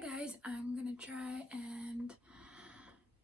guys, I'm gonna try and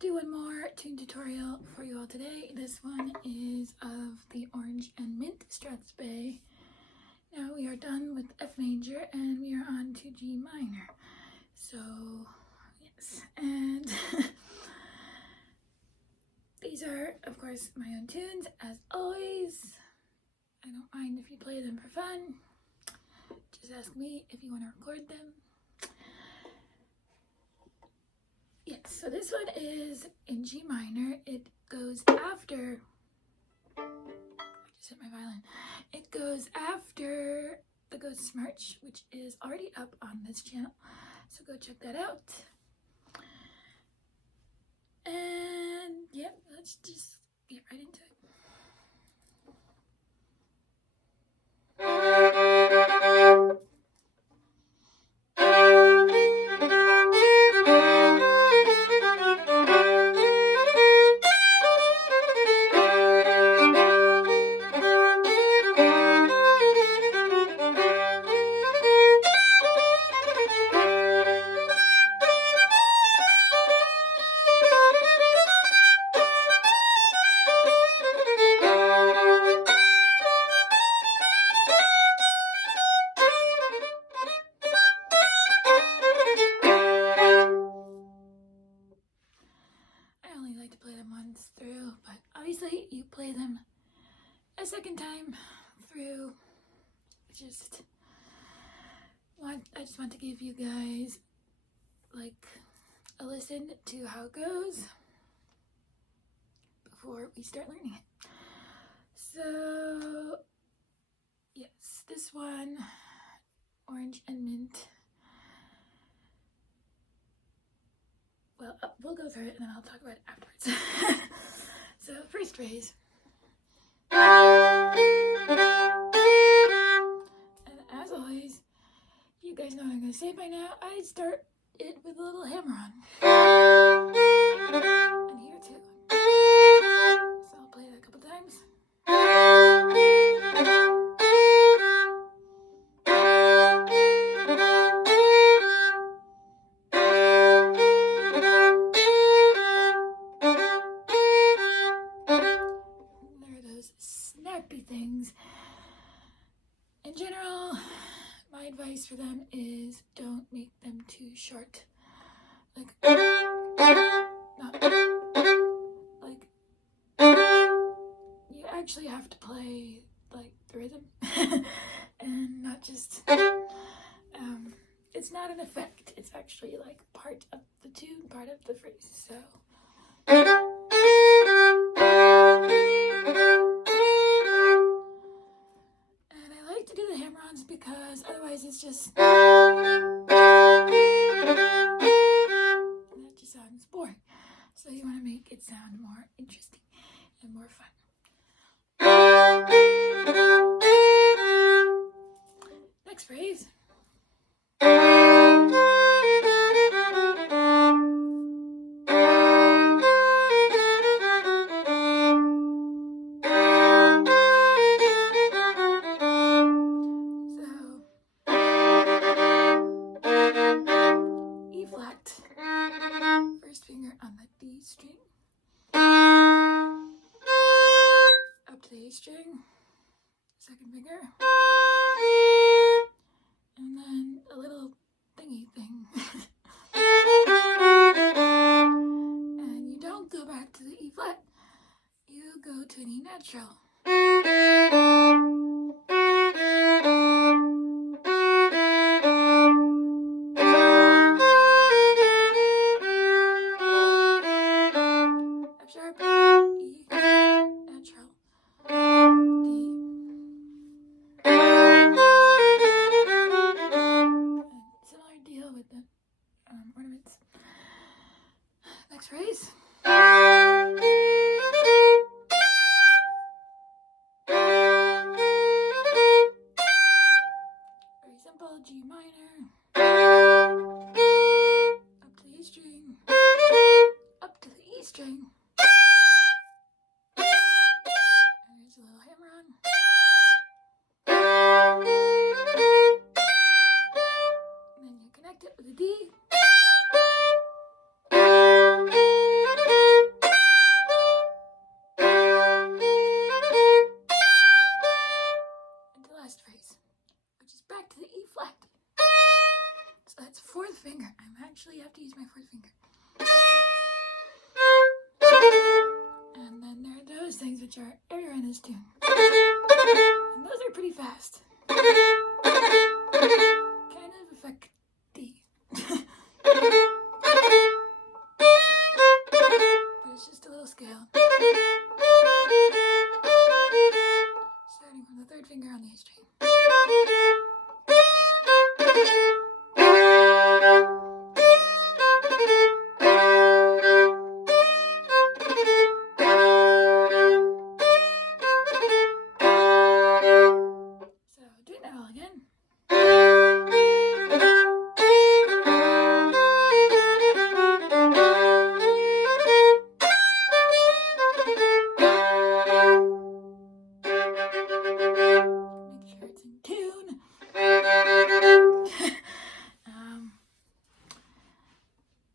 do one more tune tutorial for you all today. This one is of the Orange and Mint Strathspey. Now we are done with F major and we are on to G minor. So yes, and these are of course my own tunes as always. I don't mind if you play them for fun. Just ask me if you want to record them. Yes, so this one is in G minor. It goes after, I just hit my violin. It goes after the Ghosts March, which is already up on this channel. So go check that out. And yeah, let's just get right into it. Through, but obviously you play them a second time through. I just want to give you guys like a listen to how it goes before we start learning it. So yes, this one, Orange and Mint. Well, we'll go through it and then I'll talk about it afterwards. So, first phrase. And as always, you guys know what I'm going to say by now. I start it with a little hammer on. And here too. So I'll play that a couple times. Things. In general, my advice for them is don't make them too short. Like you actually have to play like the rhythm and not just it's not an effect, it's actually like part of the tune, part of the phrase. So because otherwise it's just that just sounds boring. So you want to make it sound more interesting and more fun. Next phrase. First finger on the D string, up to the A string, second finger, and then a little thingy thing. And you don't go back to the E flat, you go to an E natural. Ornaments. Next phrase. Very simple. G minor. Up to the E string. Up to the E string. And there's a little hammer on. And then you connect it with a D. actually have to use my fourth finger. And then there are those things which are everywhere in this tune. And those are pretty fast. Kind of affect D. But it's just a little scale. Starting from the third finger on the A string. So doing that all again.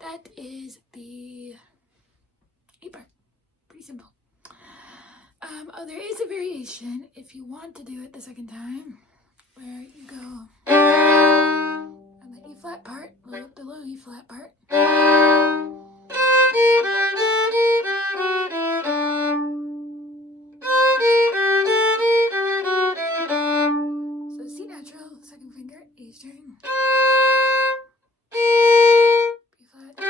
That is the A part. Pretty simple. Oh, there is a variation if you want to do it the second time, where you go on the E flat part, the low E flat part. So C natural, second finger, A string. B flat, G.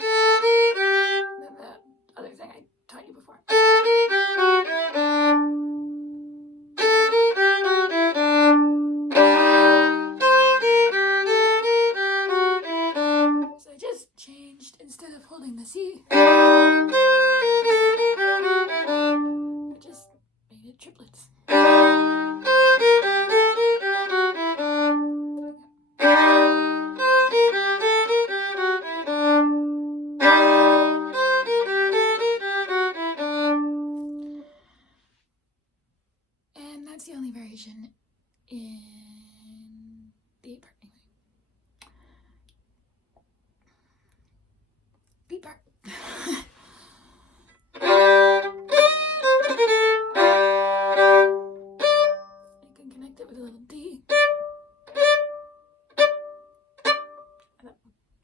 And then the other thing I taught you before. So I just changed, instead of holding the C, I just made it triplets. And that's the only variation in the A part anyway. B part. You can connect it with a little D.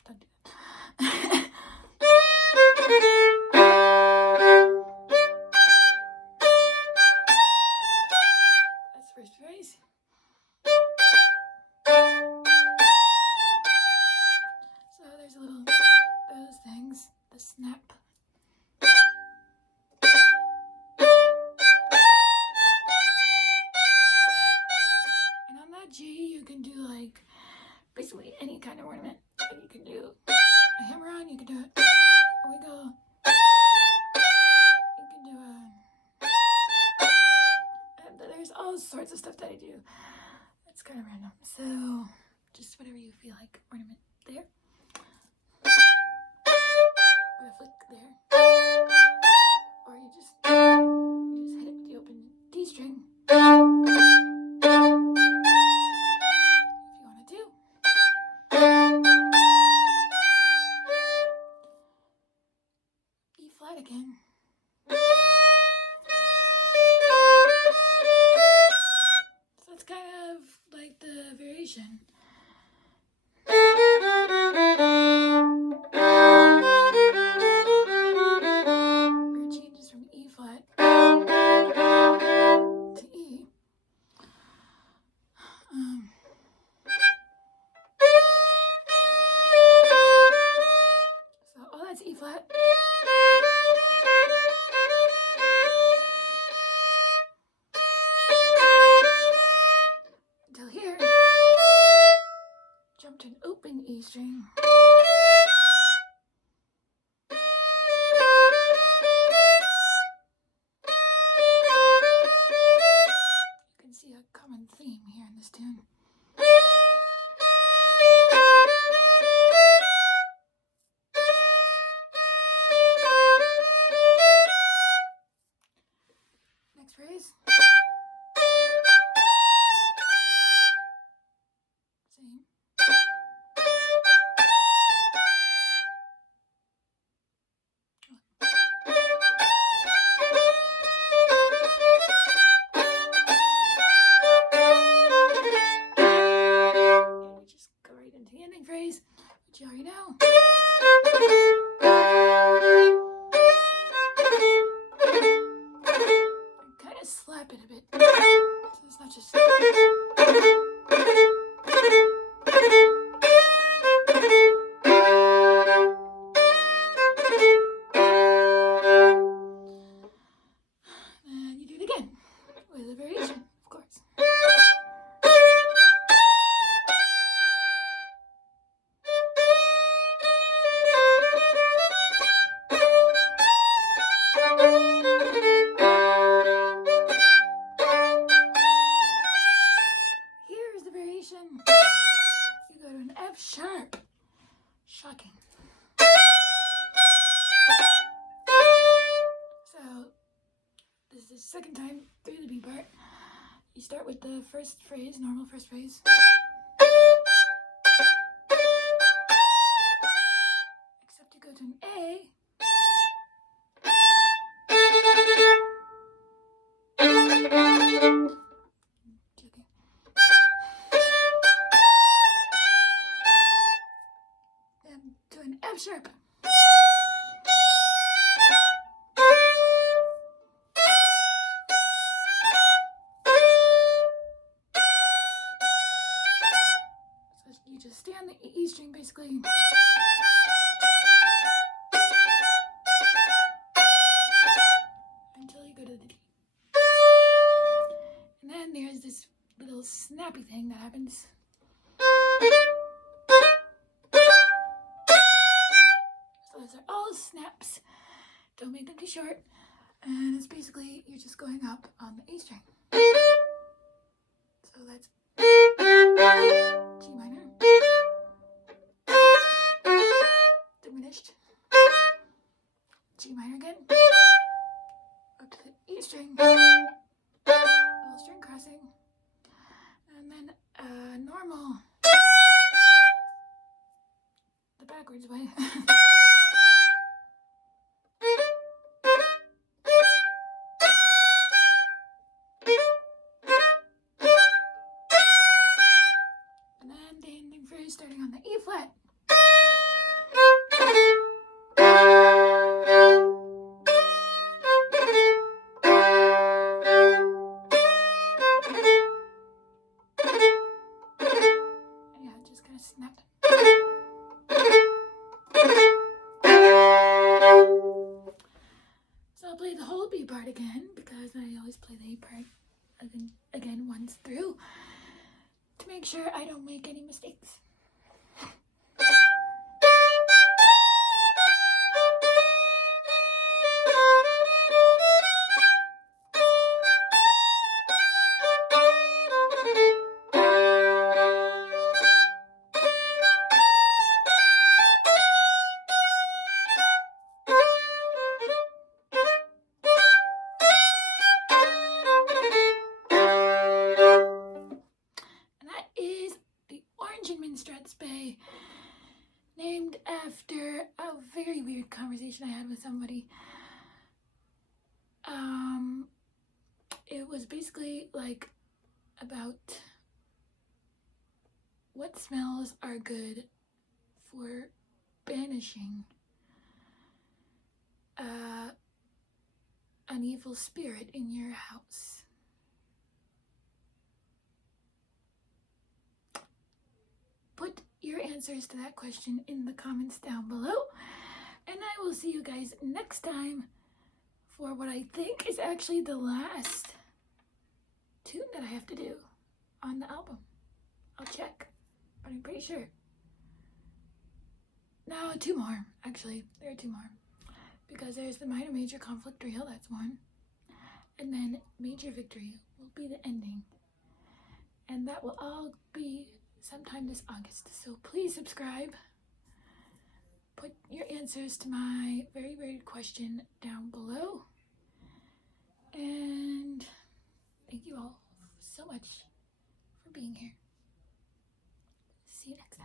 Don't do that. That's the first phrase. So there's a little, those things, the snap. And on that G, you can do like basically any kind of ornament. You can do a hammer on, you can do a wiggle, you can do there's all sorts of stuff that I do. It's kind of random. So just whatever you feel like, ornament there. Or a flick there. Or you just hit it with the open D string. If you want to do. E flat again. So it's kind of like the variation. Where it changes from E flat to E. So all that's E flat. Until here, jump to an open E string. You can see a common theme here in this tune. Next phrase. Same. sharp. Shocking. So, this is the second time through the B part. You start with the first phrase, normal first phrase. Except you go to an A. Joking. Then to an F sharp. So you just stay on the E string basically. Until you go to the D. And then there's this little snappy thing that happens. So those are all snaps. Don't make them too short. And it's basically you're just going up on the A string. So that's G minor. Diminished. G minor again. Up to the E string. Little string crossing. And then normal. The backwards way. And then the ending phrase starting on the E flat. Yeah, just kind of snap. So I'll play the whole B part again because I always play the A part again once through to make sure I don't make any mistakes. Strathspey, named after a very weird conversation I had with somebody. It was basically like about what smells are good for banishing an evil spirit in your house. Put your answers to that question in the comments down below, and I will see you guys next time for what I think is actually the last tune that I have to do on the album. I'll check, but I'm pretty sure. No, two more, actually. There are two more. Because there's the minor major conflict reel, that's one. And then major victory will be the ending. And that will all be sometime this August. So please subscribe. Put your answers to my very weird question down below. And thank you all so much for being here. See you next time.